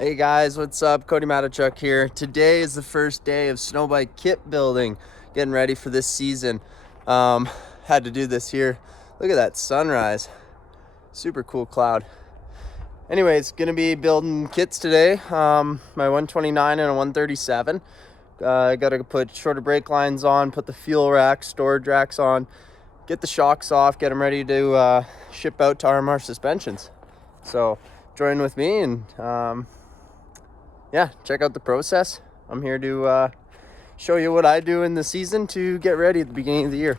Hey guys, what's up? Cody Matechuk here. Today is the first day of snowbike kit building, getting ready for this season. Had to do this here. Look at that sunrise. Super cool cloud. Anyways, gonna be building kits today. My 129 and a 137. I gotta put shorter brake lines on, put the fuel racks, storage racks on, get the shocks off, get them ready to ship out to RMR Suspensions. So join with me and yeah, check out the process. I'm here to show you what I do in the season to get ready at the beginning of the year.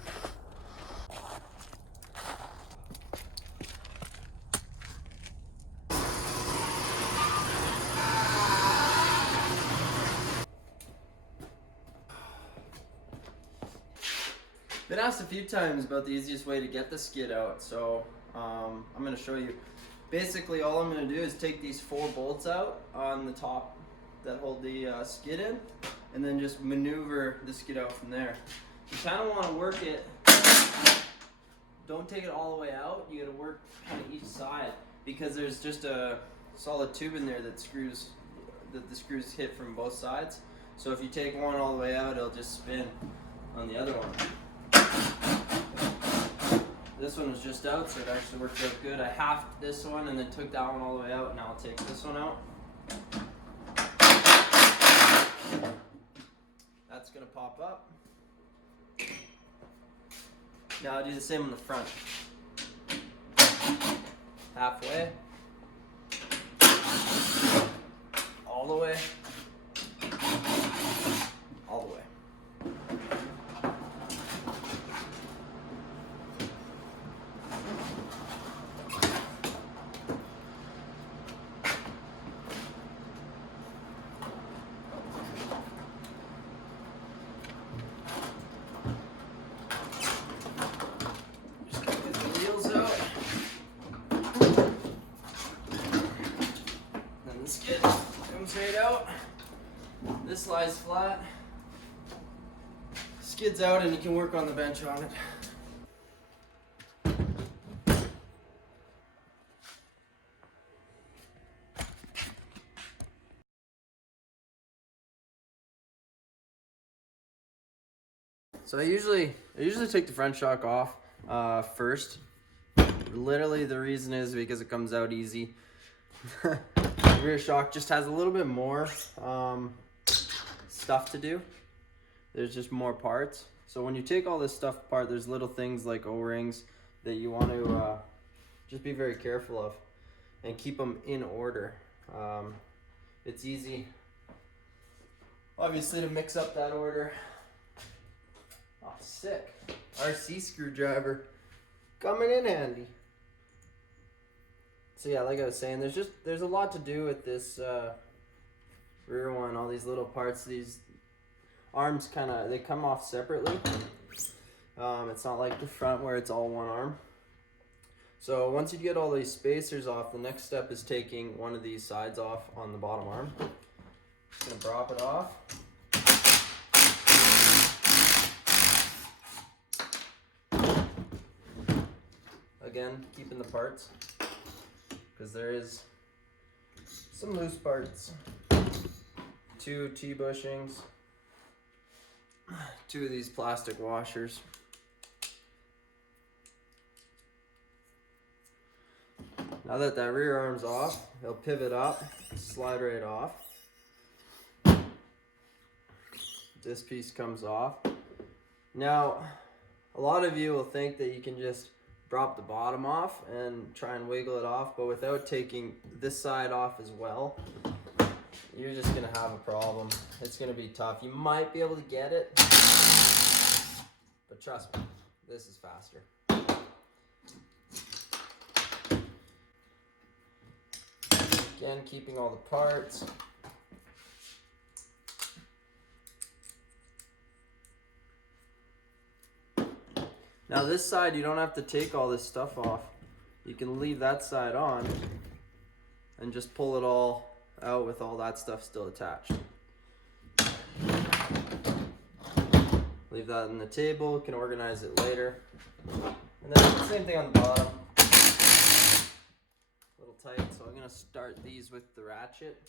Been asked a few times about the easiest way to get the skid out, so I'm going to show you. Basically, all I'm going to do is take these 4 bolts out on the top that hold the skid in, and then just maneuver the skid out from there. You kind of want to work it, don't take it all the way out, you got to work kind of each side, because there's just a solid tube in there that the screws hit from both sides. So if you take one all the way out, it'll just spin on the other one. This one was just out, so it actually worked out good. I halved this one and then took that one all the way out. Now I'll take this one out. That's gonna pop up. Now I'll do the same on the front. Halfway. All the way. All the way. Skid comes right out. This lies flat. Skid's out and you can work on the bench on it. So I usually take the front shock off first. Literally the reason is because it comes out easy. The rear shock just has a little bit more stuff to do. There's just more parts. So when you take all this stuff apart, there's little things like O-rings that you want to just be very careful of and keep them in order. It's easy, obviously, to mix up that order. Oh, sick. RC screwdriver coming in handy. So yeah, like I was saying, there's a lot to do with this rear one. All these little parts, these arms they come off separately. It's not like the front where it's all one arm. So once you get all these spacers off, the next step is taking one of these sides off on the bottom arm. Just gonna drop it off. Again, keeping the parts, because there is some loose parts. 2 T-bushings, 2 of these plastic washers. Now that rear arm's off, it'll pivot up, slide right off. This piece comes off. Now, a lot of you will think that you can just drop the bottom off and try and wiggle it off, but without taking this side off as well, you're just gonna have a problem. It's gonna be tough. You might be able to get it, but trust me, this is faster. Again, keeping all the parts. Now this side, you don't have to take all this stuff off. You can leave that side on and just pull it all out with all that stuff still attached. Leave that on the table, you can organize it later. And then same thing on the bottom. Little tight, so I'm gonna start these with the ratchet.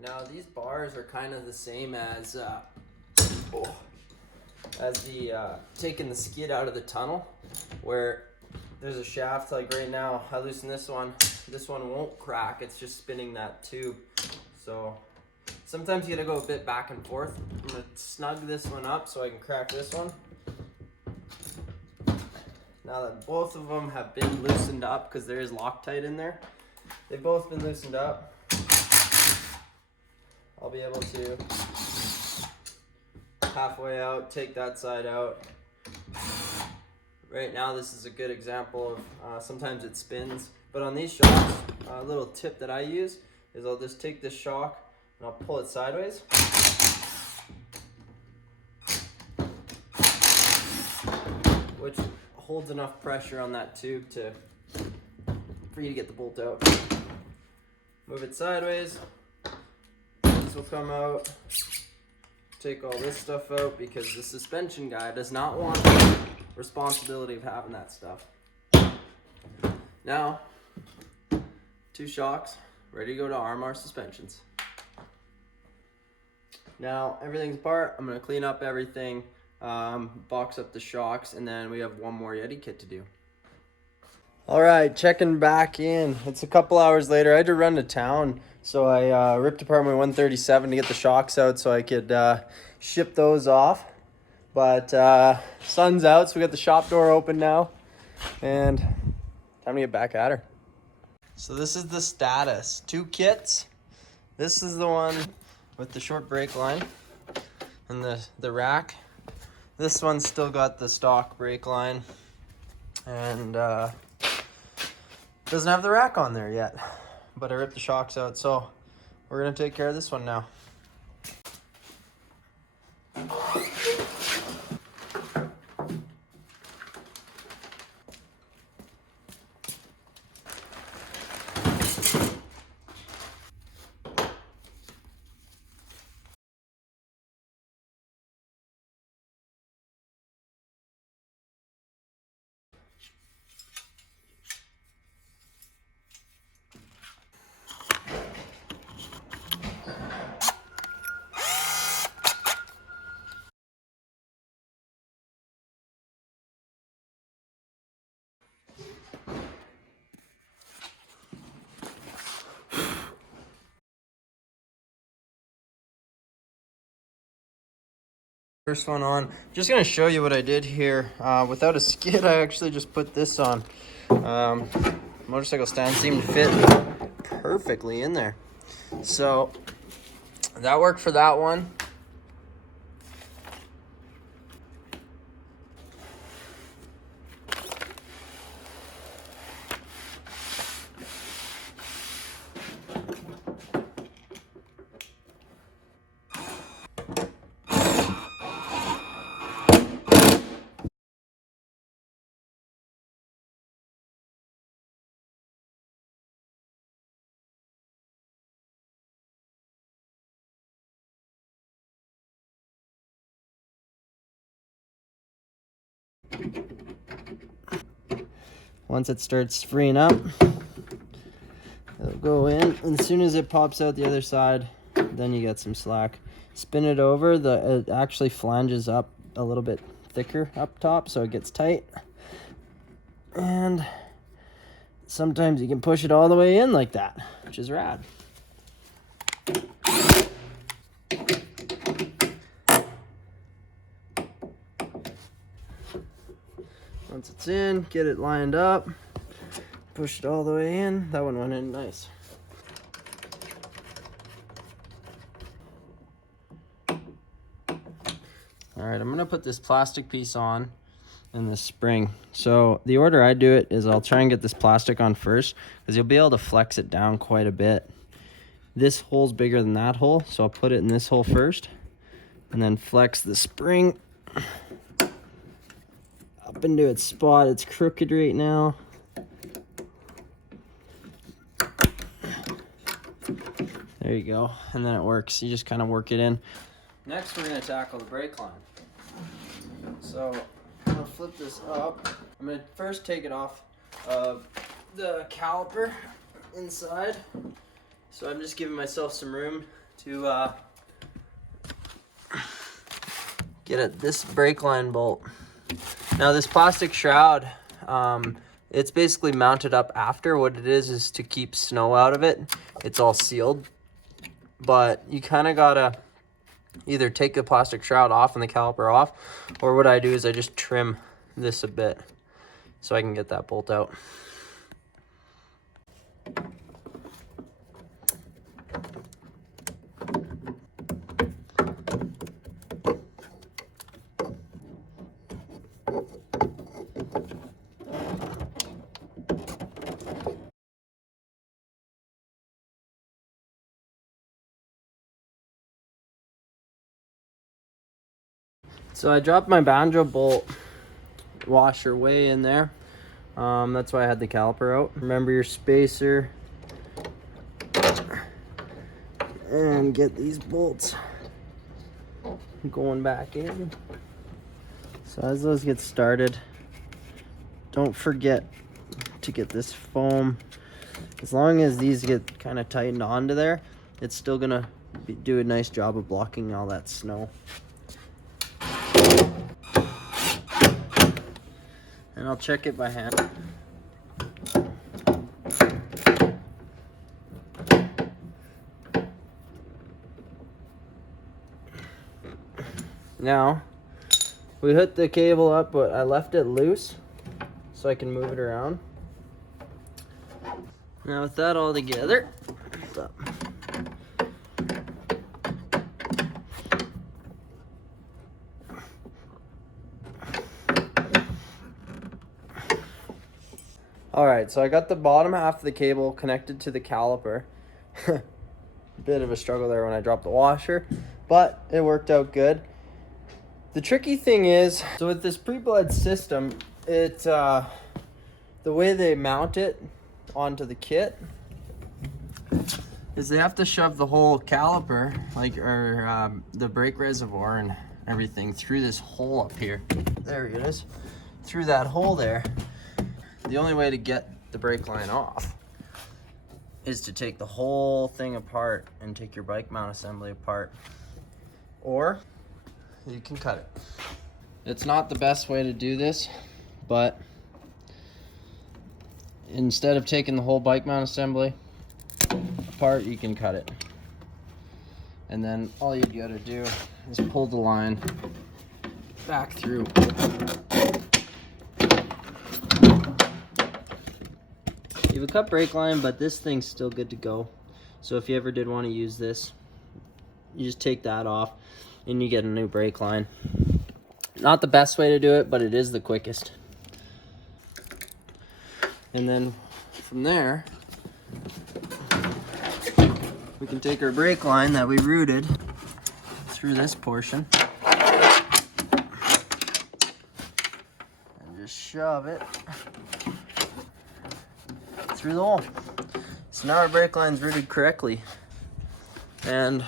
Now these bars are kind of the same as taking the skid out of the tunnel, where there's a shaft. Like right now, I loosen this one won't crack, it's just spinning that tube. So sometimes you gotta go a bit back and forth. I'm gonna snug this one up so I can crack this one. Now that both of them have been loosened up, because there is Loctite in there, they've both been loosened up, I'll be able to halfway out, take that side out. Right now this is a good example of sometimes it spins, but on these shocks, a little tip that I use is I'll just take this shock and I'll pull it sideways. Which holds enough pressure on that tube for you to get the bolt out. Move it sideways. This will come out. Take all this stuff out because the suspension guy does not want responsibility of having that stuff. Now, 2 shocks, ready to go to arm our suspensions. Now everything's apart. I'm gonna clean up everything, box up the shocks, and then we have one more Yeti kit to do. All right, checking back in. It's a couple hours later. I had to run to town, so I ripped apart my 137 to get the shocks out so I could ship those off. But sun's out, so we got the shop door open now, and time to get back at her. So this is the status. 2 kits. This is the one with the short brake line and the rack. This one's still got the stock brake line and doesn't have the rack on there yet, but I ripped the shocks out, so we're gonna take care of this one now. First one on. Just gonna show you what I did here. Without a skid, I actually just put this on. Motorcycle stand seemed to fit perfectly in there. So that worked for that one. Once it starts freeing up, it'll go in, and as soon as it pops out the other side, then you get some slack. Spin it over, it actually flanges up a little bit thicker up top, so it gets tight. And sometimes you can push it all the way in like that, which is rad. Once it's in, get it lined up, push it all the way in. That one went in nice. All right, I'm gonna put this plastic piece on and this spring. So the order I do it is I'll try and get this plastic on first, because you'll be able to flex it down quite a bit. This hole's bigger than that hole, so I'll put it in this hole first and then flex the spring up into its spot. It's crooked right now. There you go, and then it works. You just kind of work it in. Next, we're gonna tackle the brake line. So I'm gonna flip this up. I'm gonna first take it off of the caliper inside. So I'm just giving myself some room to get at this brake line bolt. Now this plastic shroud, it's basically mounted up after. What it is to keep snow out of it. It's all sealed, but you kind of gotta either take the plastic shroud off and the caliper off, or what I do is I just trim this a bit so I can get that bolt out. So I dropped my banjo bolt washer way in there. That's why I had the caliper out. Remember your spacer. And get these bolts going back in. So as those get started, don't forget to get this foam. As long as these get kind of tightened onto there, it's still gonna do a nice job of blocking all that snow. And I'll check it by hand. Now, we hooked the cable up, but I left it loose so I can move it around. Now with that all together, Alright, so I got the bottom half of the cable connected to the caliper. Bit of a struggle there when I dropped the washer, but it worked out good. The tricky thing is, so with this pre-bled system, it the way they mount it onto the kit is they have to shove the whole caliper, the brake reservoir and everything through this hole up here. There it is. Through that hole there. The only way to get the brake line off is to take the whole thing apart and take your bike mount assembly apart. Or you can cut it. It's not the best way to do this, but instead of taking the whole bike mount assembly apart, you can cut it. And then all you gotta do is pull the line back through. You have a cut brake line, but this thing's still good to go. So if you ever did want to use this, you just take that off and you get a new brake line. Not the best way to do it, but it is the quickest. And then from there, we can take our brake line that we routed through this portion and just shove it through the hole. So now our brake line's routed correctly. And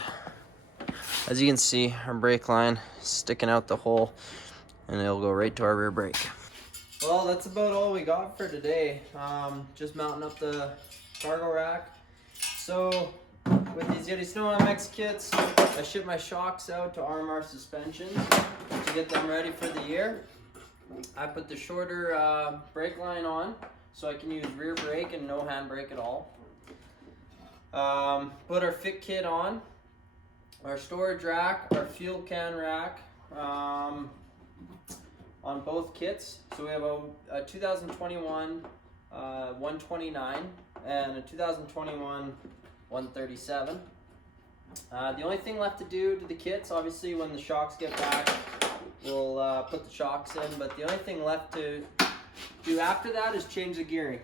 as you can see, our brake line is sticking out the hole and it'll go right to our rear brake. Well, that's about all we got for today. Just mounting up the cargo rack. So with these Yeti Snowmx kits, I ship my shocks out to RMR Suspensions to get them ready for the year. I put the shorter brake line on so I can use rear brake and no hand brake at all. Put our fit kit on, our storage rack, our fuel can rack on both kits. So we have a 2021 129 and a 2021 137. The only thing left to do to the kits, obviously when the shocks get back, we'll put the shocks in, but the only thing left to do after that is change the gearing.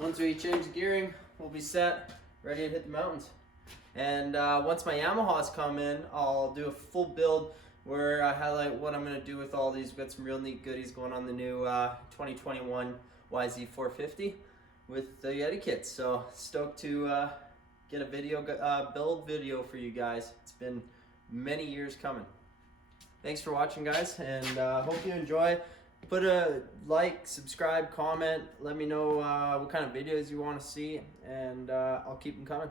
Once we change the gearing, we'll be set, ready to hit the mountains. And once my Yamahas come in, I'll do a full build where I highlight what I'm going to do with all these. We've got some real neat goodies going on the new 2021 YZ450 with the Yeti kits. So stoked to get a video build video for you guys. It's been many years coming. Thanks for watching, guys, and hope you enjoy. put a like, subscribe, comment. Let me know what kind of videos you want to see, and I'll keep them coming.